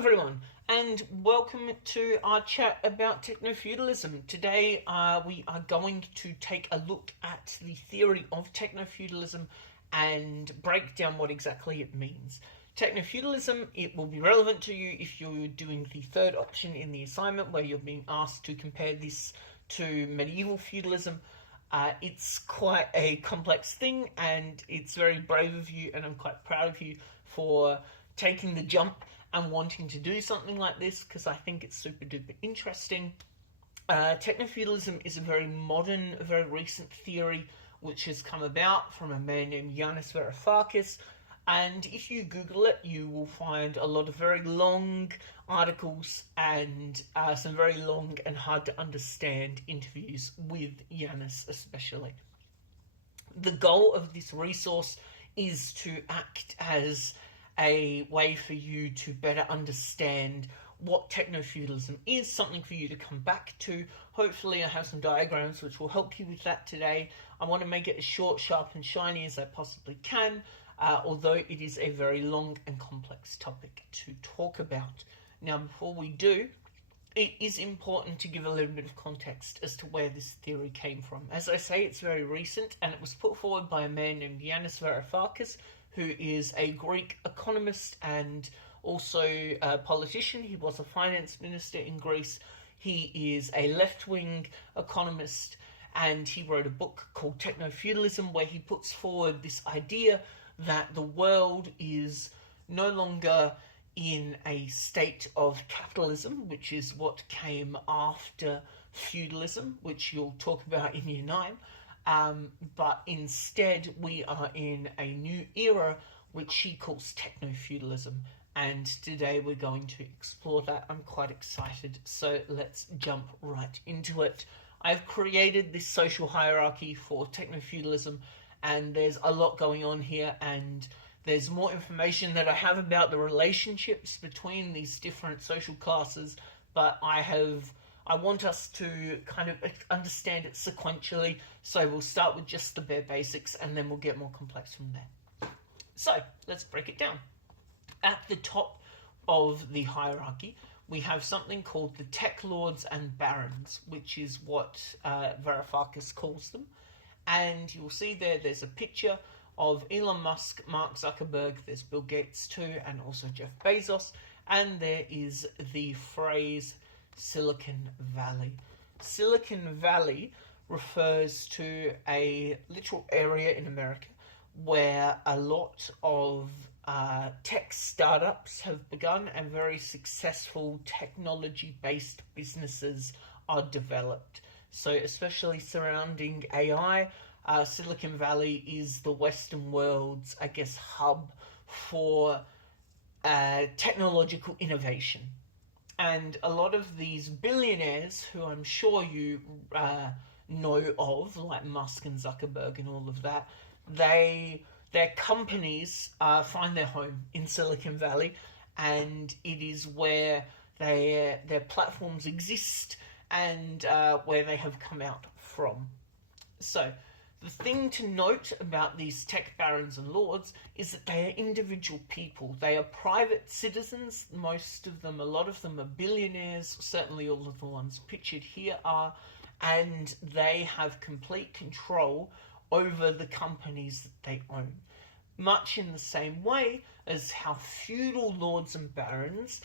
everyone, and welcome to our chat about techno-feudalism. Today we are going to take a look at the theory of techno-feudalism and break down what exactly it means. Techno-feudalism, it will be relevant to you if you're doing the third option in the assignment where you're being asked to compare this to medieval feudalism. It's quite a complex thing and it's very brave of you, and I'm quite proud of you for taking the jump and wanting to do something like this, because I think it's super duper interesting. Techno-feudalism is a very modern, very recent theory which has come about from a man named Yanis Varoufakis, and if you Google it you will find a lot of very long articles and some very long and hard to understand interviews with Yanis especially. The goal of this resource is to act as a way for you to better understand what techno-feudalism is, something for you to come back to. Hopefully I have some diagrams which will help you with that today. I want to make it as short, sharp and shiny as I possibly can, although it is a very long and complex topic to talk about. Now before we do, it is important to give a little bit of context as to where this theory came from. As I say, it's very recent and it was put forward by a man named Yanis Varoufakis, who is a Greek economist and also a politician. He was a finance minister in Greece. He is a left-wing economist, and he wrote a book called Techno-Feudalism where he puts forward this idea that the world is no longer in a state of capitalism, which is what came after feudalism, which you'll talk about in Year 9. But instead we are in a new era which he calls techno-feudalism, and today we're going to explore that. I'm quite excited, so let's jump right into it. I've created this social hierarchy for techno-feudalism, and there's a lot going on here, and there's more information that I have about the relationships between these different social classes, but I want us to kind of understand it sequentially, so we'll start with just the bare basics and then we'll get more complex from there. So, let's break it down. At the top of the hierarchy, we have something called the tech lords and barons, which is what Varoufakis calls them. And you'll see there's a picture of Elon Musk, Mark Zuckerberg, there's Bill Gates too, and also Jeff Bezos, and there is the phrase Silicon Valley. Silicon Valley refers to a literal area in America where a lot of tech startups have begun and very successful technology-based businesses are developed. So especially surrounding AI, Silicon Valley is the Western world's, I guess, hub for technological innovation. And a lot of these billionaires, who I'm sure you know of, like Musk and Zuckerberg and all of that, their companies find their home in Silicon Valley, and it is where their platforms exist and where they have come out from. So, the thing to note about these tech barons and lords is that they are individual people. They are private citizens, most of them, a lot of them are billionaires, certainly all of the ones pictured here are, and they have complete control over the companies that they own. Much in the same way as how feudal lords and barons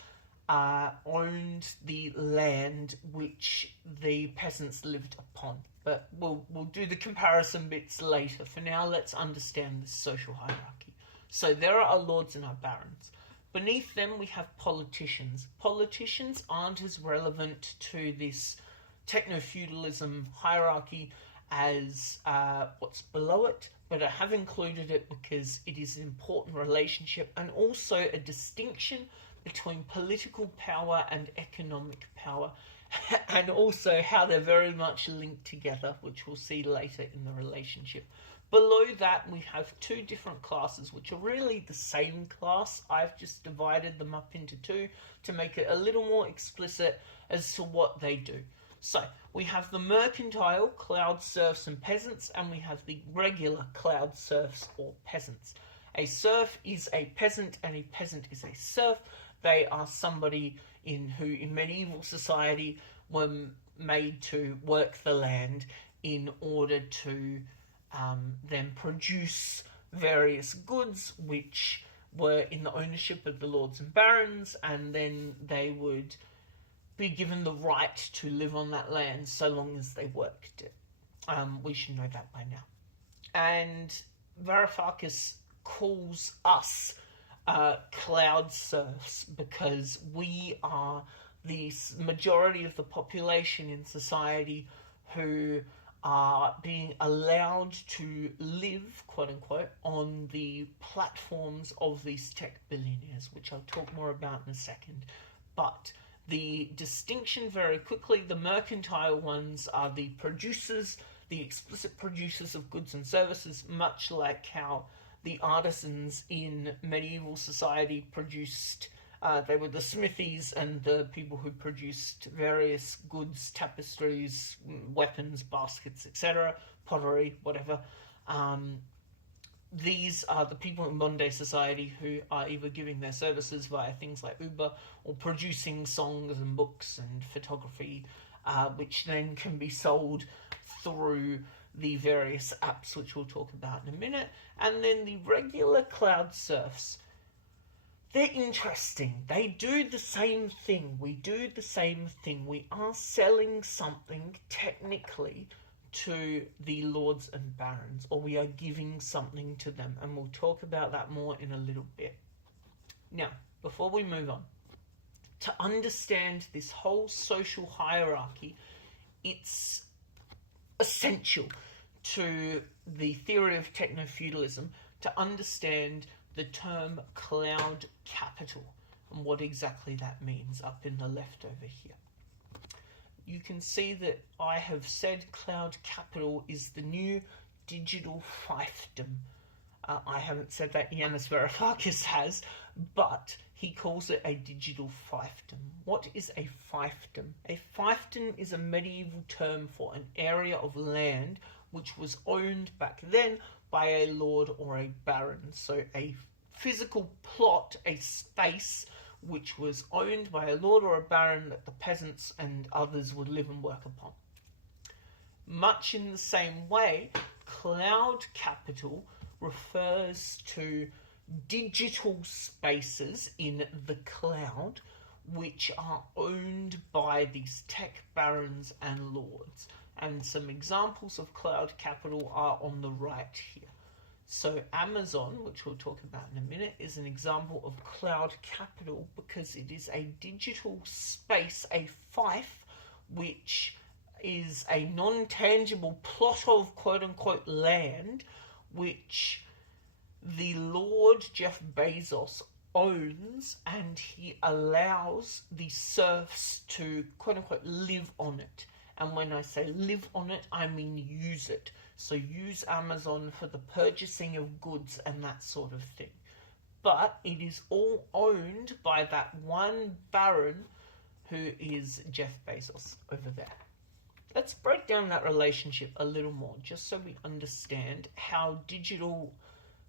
owned the land which the peasants lived upon. But we'll do the comparison bits later. For now, let's understand this social hierarchy. So there are our lords and our barons. Beneath them, we have politicians. Politicians aren't as relevant to this techno-feudalism hierarchy as what's below it, but I have included it because it is an important relationship and also a distinction between political power and economic power, and also how they're very much linked together, which we'll see later in the relationship. Below that, we have two different classes, which are really the same class. I've just divided them up into two to make it a little more explicit as to what they do. So, we have the mercantile, cloud serfs and peasants, and we have the regular cloud serfs or peasants. A serf is a peasant and a peasant is a serf. They are somebody who in medieval society were made to work the land in order to then produce various goods which were in the ownership of the lords and barons, and then they would be given the right to live on that land so long as they worked it. We should know that by now. And Varoufakis calls us cloud serfs because we are the majority of the population in society who are being allowed to live, quote unquote, on the platforms of these tech billionaires, which I'll talk more about in a second. But the distinction very quickly, the mercantile ones are the producers, the explicit producers of goods and services, much like how the artisans in medieval society produced, they were the smithies and the people who produced various goods, tapestries, weapons, baskets, etc., pottery, whatever. These are the people in modern day society who are either giving their services via things like Uber or producing songs and books and photography, which then can be sold through the various apps, which we'll talk about in a minute. And then the regular cloud serfs, they're interesting. They do the same thing. We do the same thing. We are selling something technically to the lords and barons, or we are giving something to them, and we'll talk about that more in a little bit. Now, before we move on, to understand this whole social hierarchy, it's essential to the theory of techno-feudalism to understand the term cloud capital and what exactly that means up in the left over here. You can see that I have said cloud capital is the new digital fiefdom. I haven't said that Yanis Varoufakis has, but he calls it a digital fiefdom. What is a fiefdom? A fiefdom is a medieval term for an area of land which was owned back then by a lord or a baron. So a physical plot, a space which was owned by a lord or a baron that the peasants and others would live and work upon. Much in the same way, cloud capital refers to digital spaces in the cloud which are owned by these tech barons and lords. And some examples of cloud capital are on the right here. So Amazon, which we'll talk about in a minute, is an example of cloud capital because it is a digital space, a fief, which is a non-tangible plot of quote-unquote land which the Lord Jeff Bezos owns, and he allows the serfs to quote-unquote live on it. And when I say live on it, I mean use it. So use Amazon for the purchasing of goods and that sort of thing. But it is all owned by that one baron who is Jeff Bezos over there. Let's break down that relationship a little more, just so we understand how digital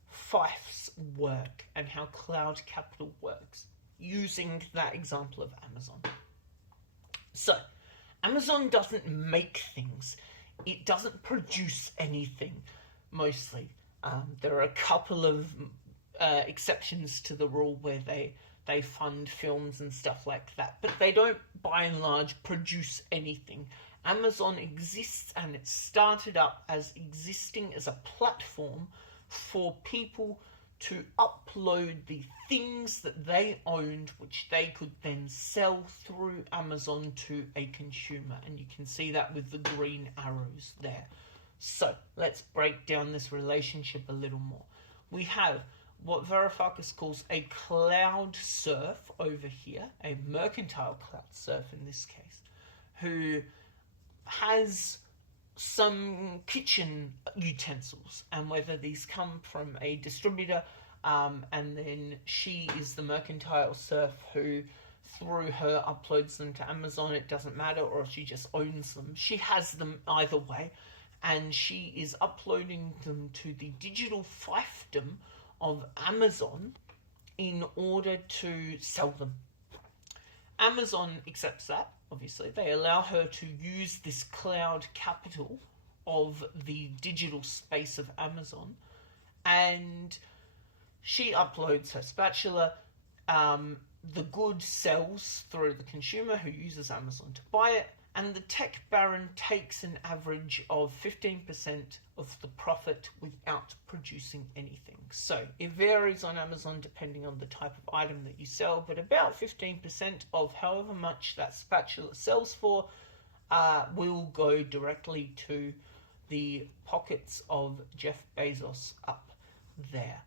fiefs work and how cloud capital works, using that example of Amazon. So, Amazon doesn't make things. It doesn't produce anything, mostly. There are a couple of exceptions to the rule where they fund films and stuff like that, but they don't, by and large, produce anything. Amazon exists, and it started up as existing as a platform for people to upload the things that they owned, which they could then sell through Amazon to a consumer. And you can see that with the green arrows there. So let's break down this relationship a little more. We have what Varoufakis calls a cloud serf over here, a mercantile cloud serf in this case, who has some kitchen utensils, and whether these come from a distributor, and then she is the mercantile serf who through her uploads them to Amazon, it doesn't matter, or she just owns them. She has them either way, and she is uploading them to the digital fiefdom of Amazon, in order to sell them. Amazon accepts that, obviously. They allow her to use this cloud capital of the digital space of Amazon, and she uploads her spatula. The good sells through the consumer who uses Amazon to buy it, and the tech baron takes an average of 15% of the profit without producing anything. So it varies on Amazon depending on the type of item that you sell, but about 15% of however much that spatula sells for will go directly to the pockets of Jeff Bezos up there.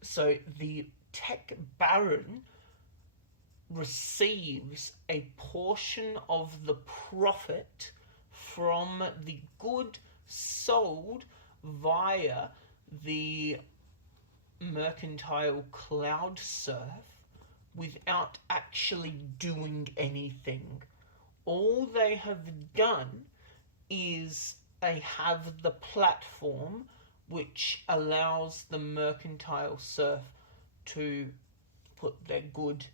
So the tech baron receives a portion of the profit from the good sold via the mercantile cloud surf without actually doing anything. All they have done is they have the platform which allows the mercantile surf to put their good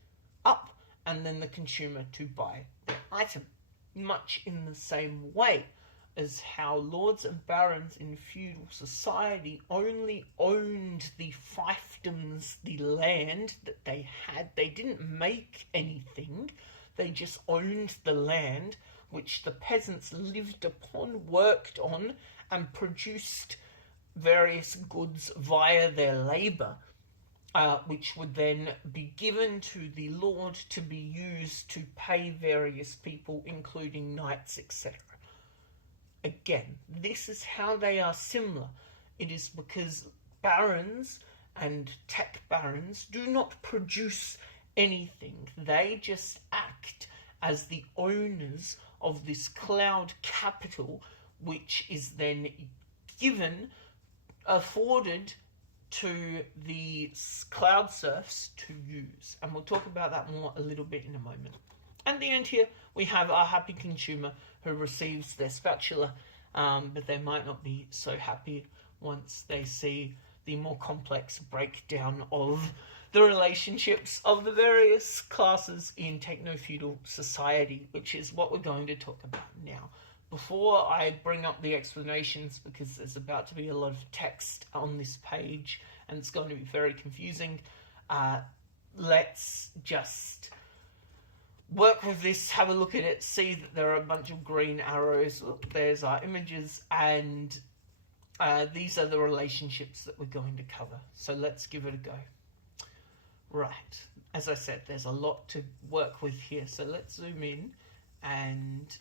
up and then the consumer to buy their item. Much in the same way as how lords and barons in feudal society only owned the fiefdoms, the land that they had. They didn't make anything. They just owned the land which the peasants lived upon, worked on, and produced various goods via their labour, which would then be given to the lord to be used to pay various people, including knights, etc. Again, this is how they are similar. It is because barons and tech barons do not produce anything. They just act as the owners of this cloud capital, which is then afforded to the cloud serfs to use. And we'll talk about that more a little bit in a moment. At the end here, we have our happy consumer who receives their spatula, but they might not be so happy once they see the more complex breakdown of the relationships of the various classes in techno-feudal society, which is what we're going to talk about now. Before I bring up the explanations, because there's about to be a lot of text on this page and it's going to be very confusing, let's just work with this, have a look at it, see that there are a bunch of green arrows. Look, there's our images, and these are the relationships that we're going to cover. So let's give it a go. Right, as I said, there's a lot to work with here, so let's zoom in and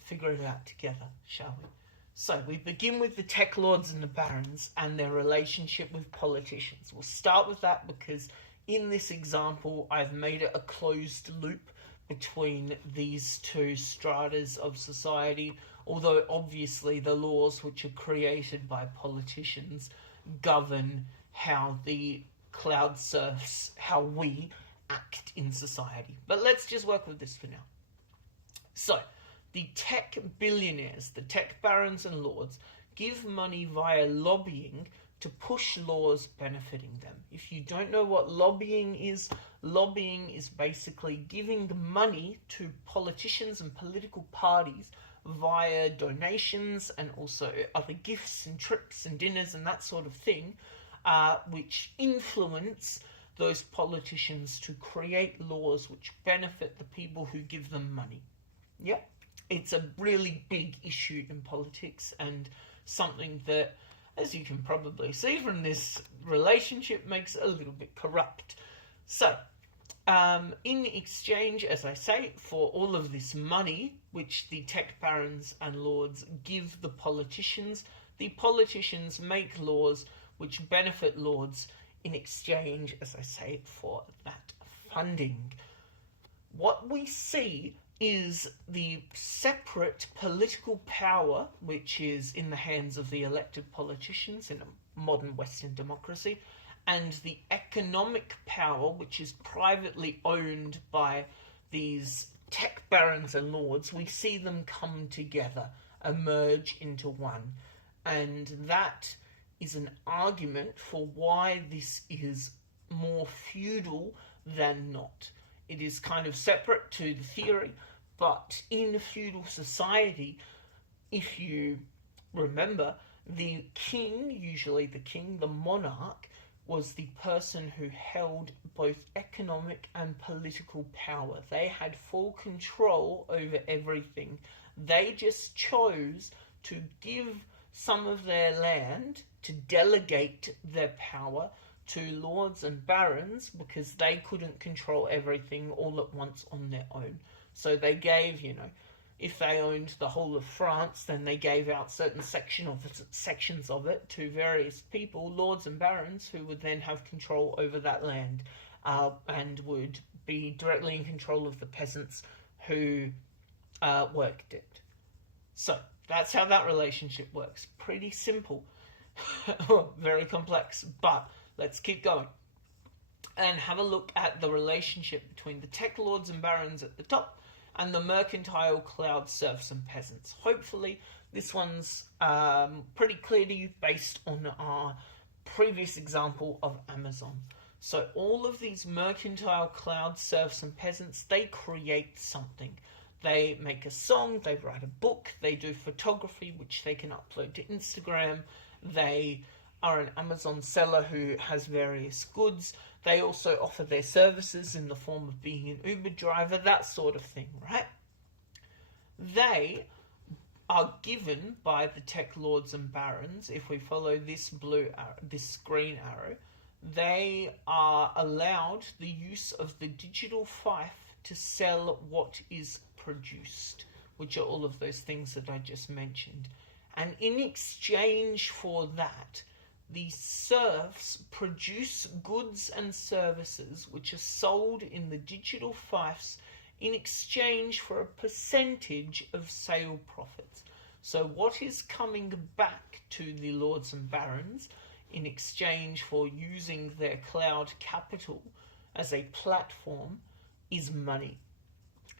figure it out together, shall we? So we begin with the tech lords and the barons and their relationship with politicians. We'll start with that because in this example, I've made it a closed loop between these two stratas of society, although obviously the laws which are created by politicians govern how the cloud serfs, how we act in society. But let's just work with this for now. So, the tech billionaires, the tech barons and lords, give money via lobbying to push laws benefiting them. If you don't know what lobbying is basically giving money to politicians and political parties via donations and also other gifts and trips and dinners and that sort of thing, which influence those politicians to create laws which benefit the people who give them money. Yeah, it's a really big issue in politics and something that, as you can probably see from this relationship, makes it a little bit corrupt. So, in exchange, as I say, for all of this money, which the tech barons and lords give the politicians make laws which benefit lords in exchange, as I say, for that funding. What we see is the separate political power, which is in the hands of the elected politicians in a modern Western democracy, and the economic power, which is privately owned by these tech barons and lords. We see them come together, emerge into one. And that is an argument for why this is more feudal than not. It is kind of separate to the theory, but in a feudal society, if you remember, the king, usually the king, the monarch, was the person who held both economic and political power. They had full control over everything. They just chose to give some of their land, to delegate their power to lords and barons, because they couldn't control everything all at once on their own. So they gave, if they owned the whole of France, then they gave out certain sections of it to various people, lords and barons, who would then have control over that land, and would be directly in control of the peasants who worked it. So that's how that relationship works. Pretty simple. Very complex, but let's keep going and have a look at the relationship between the tech lords and barons at the top and the mercantile cloud serfs and peasants. Hopefully this one's pretty clear to you based on our previous example of Amazon. So all of these mercantile cloud serfs and peasants, they create something. They make a song, they write a book, they do photography, which they can upload to Instagram. They are an Amazon seller who has various goods. They also offer their services in the form of being an Uber driver, that sort of thing, right? They are given by the tech lords and barons, if we follow this green arrow, they are allowed the use of the digital fief to sell what is produced, which are all of those things that I just mentioned. And in exchange for that, the serfs produce goods and services which are sold in the digital fiefs in exchange for a percentage of sale profits. So what is coming back to the lords and barons in exchange for using their cloud capital as a platform is money,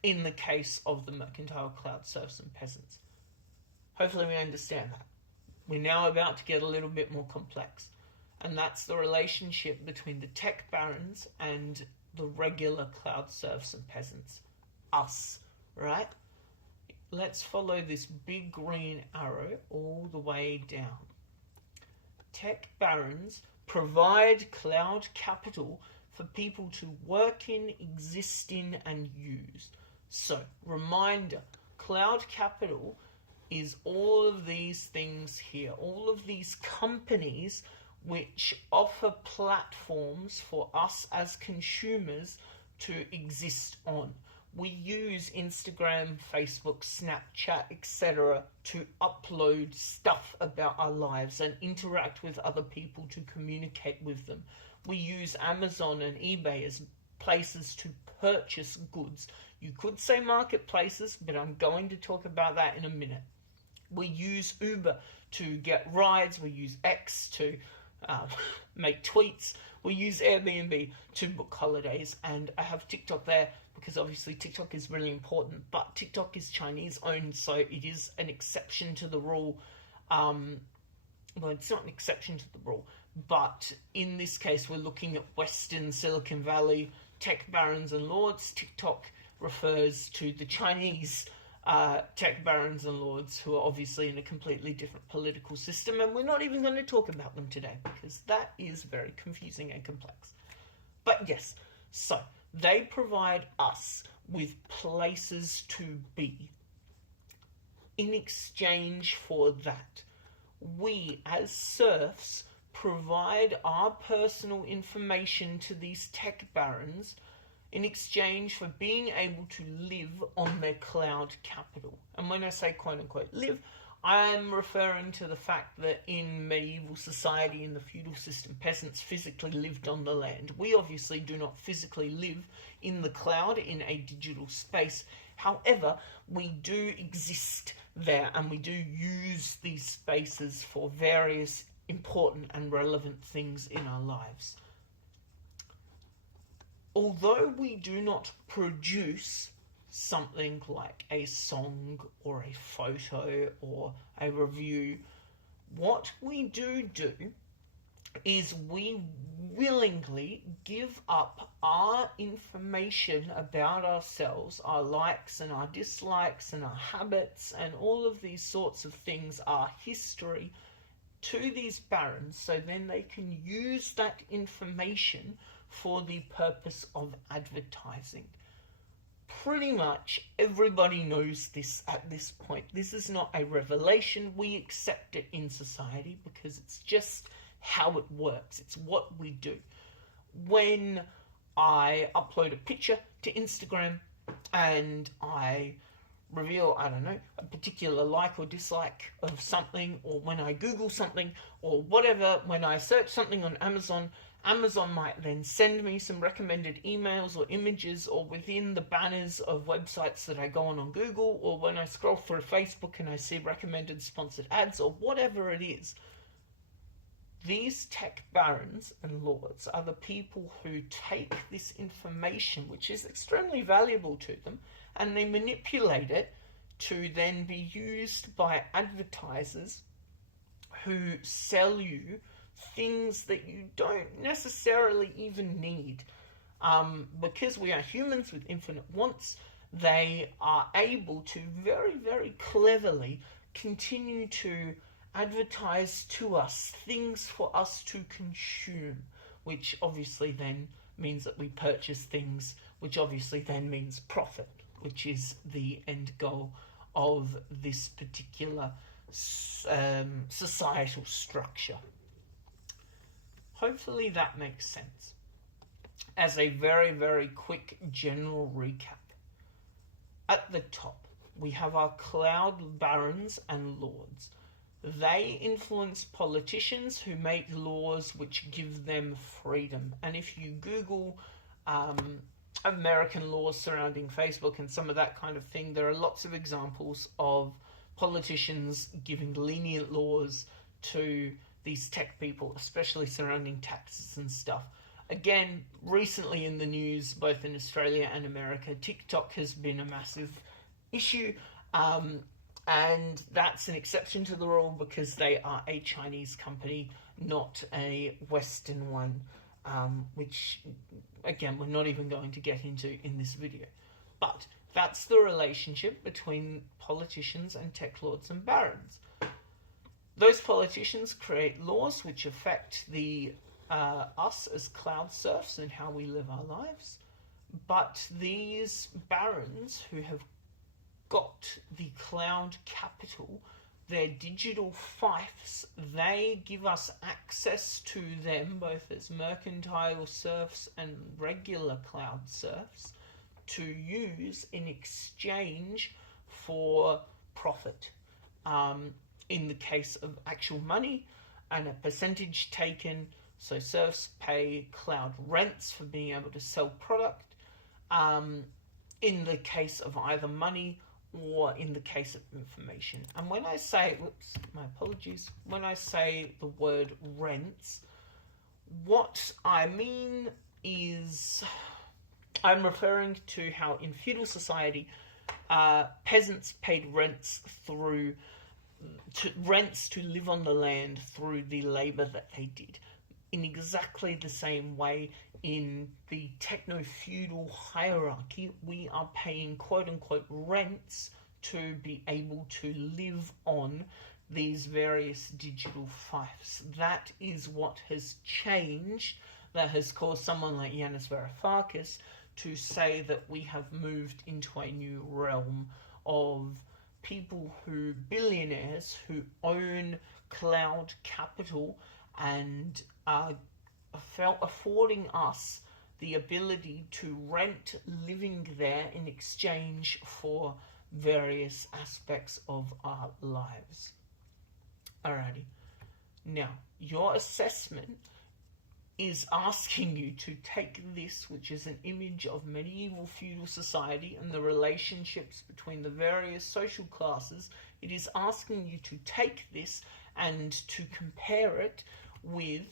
in the case of the mercantile cloud serfs and peasants. Hopefully we understand that. We're now about to get a little bit more complex, and that's the relationship between the tech barons and the regular cloud serfs and peasants. Us, right? Let's follow this big green arrow all the way down. Tech barons provide cloud capital for people to work in, exist in, and use. So, reminder, cloud capital is all of these things here, all of these companies which offer platforms for us as consumers to exist on. We use Instagram, Facebook, Snapchat, etc. to upload stuff about our lives and interact with other people to communicate with them. We use Amazon and eBay as places to purchase goods. You could say marketplaces, but I'm going to talk about that in a minute. We use Uber to get rides. We use X to make tweets. We use Airbnb to book holidays. And I have TikTok there because obviously TikTok is really important. But TikTok is Chinese owned, so it is an exception to the rule. Well, it's not an exception to the rule. But in this case, we're looking at Western Silicon Valley tech barons and lords. TikTok refers to the Chinese tech barons and lords, who are obviously in a completely different political system, and we're not even going to talk about them today because that is very confusing and complex. But yes, so they provide us with places to be. In exchange for that, we as serfs provide our personal information to these tech barons in exchange for being able to live on their cloud capital. And when I say quote-unquote live, I'm referring to the fact that in medieval society, in the feudal system, peasants physically lived on the land. We obviously do not physically live in the cloud, in a digital space. However, we do exist there, and we do use these spaces for various important and relevant things in our lives. Although we do not produce something like a song or a photo or a review, what we do is we willingly give up our information about ourselves, our likes and our dislikes and our habits and all of these sorts of things, our history, to these barons, so then they can use that information for the purpose of advertising. Pretty much everybody knows this at this point. This is not a revelation. We accept it in society because it's just how it works. It's what we do. When I upload a picture to Instagram and I reveal, I don't know, a particular like or dislike of something, or when I Google something, or whatever, when I search something on Amazon, Amazon might then send me some recommended emails or images, or within the banners of websites that I go on Google, or when I scroll through Facebook and I see recommended sponsored ads, or whatever it is. These tech barons and lords are the people who take this information, which is extremely valuable to them, and they manipulate it to then be used by advertisers who sell you things that you don't necessarily even need. Because we are humans with infinite wants, they are able to very, very cleverly continue to advertise to us things for us to consume, which obviously then means that we purchase things, which obviously then means profit, which is the end goal of this particular societal structure. Hopefully that makes sense. As a very, very quick general recap, at the top we have our cloud barons and lords. They influence politicians who make laws which give them freedom. And if you Google American laws surrounding Facebook and some of that kind of thing, there are lots of examples of politicians giving lenient laws to these tech people, especially surrounding taxes and stuff. Again, recently in the news, both in Australia and America, TikTok has been a massive issue. And that's an exception to the rule because they are a Chinese company, not a Western one, which, again, we're not even going to get into in this video. But that's the relationship between politicians and tech lords and barons. Those politicians create laws which affect us as cloud serfs and how we live our lives. But these barons who have got the cloud capital, their digital fiefs, they give us access to them both as mercantile serfs and regular cloud serfs to use in exchange for profit. In the case of actual money and a percentage taken, so serfs pay cloud rents for being able to sell product. In the case of either money or in the case of information. And when I say, my apologies, when I say the word rents, what I mean is I'm referring to how in feudal society peasants paid rents to live on the land through the labor that they did. In exactly the same way, in the techno-feudal hierarchy, we are paying quote-unquote rents to be able to live on these various digital fiefs. That is what has changed, that has caused someone like Yanis Varoufakis to say that we have moved into a new realm of people who, billionaires who own cloud capital and are affording us the ability to rent living there in exchange for various aspects of our lives. Alrighty. Now, your assessment is asking you to take this, which is an image of medieval feudal society and the relationships between the various social classes. It is asking you to take this and to compare it with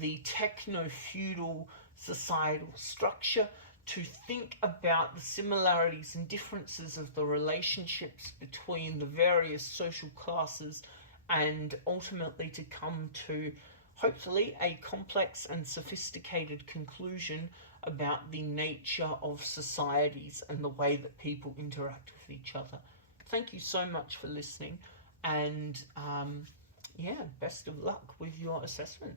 the techno-feudal societal structure, to think about the similarities and differences of the relationships between the various social classes, and ultimately to come to hopefully a complex and sophisticated conclusion about the nature of societies and the way that people interact with each other. Thank you so much for listening, and yeah, best of luck with your assessment.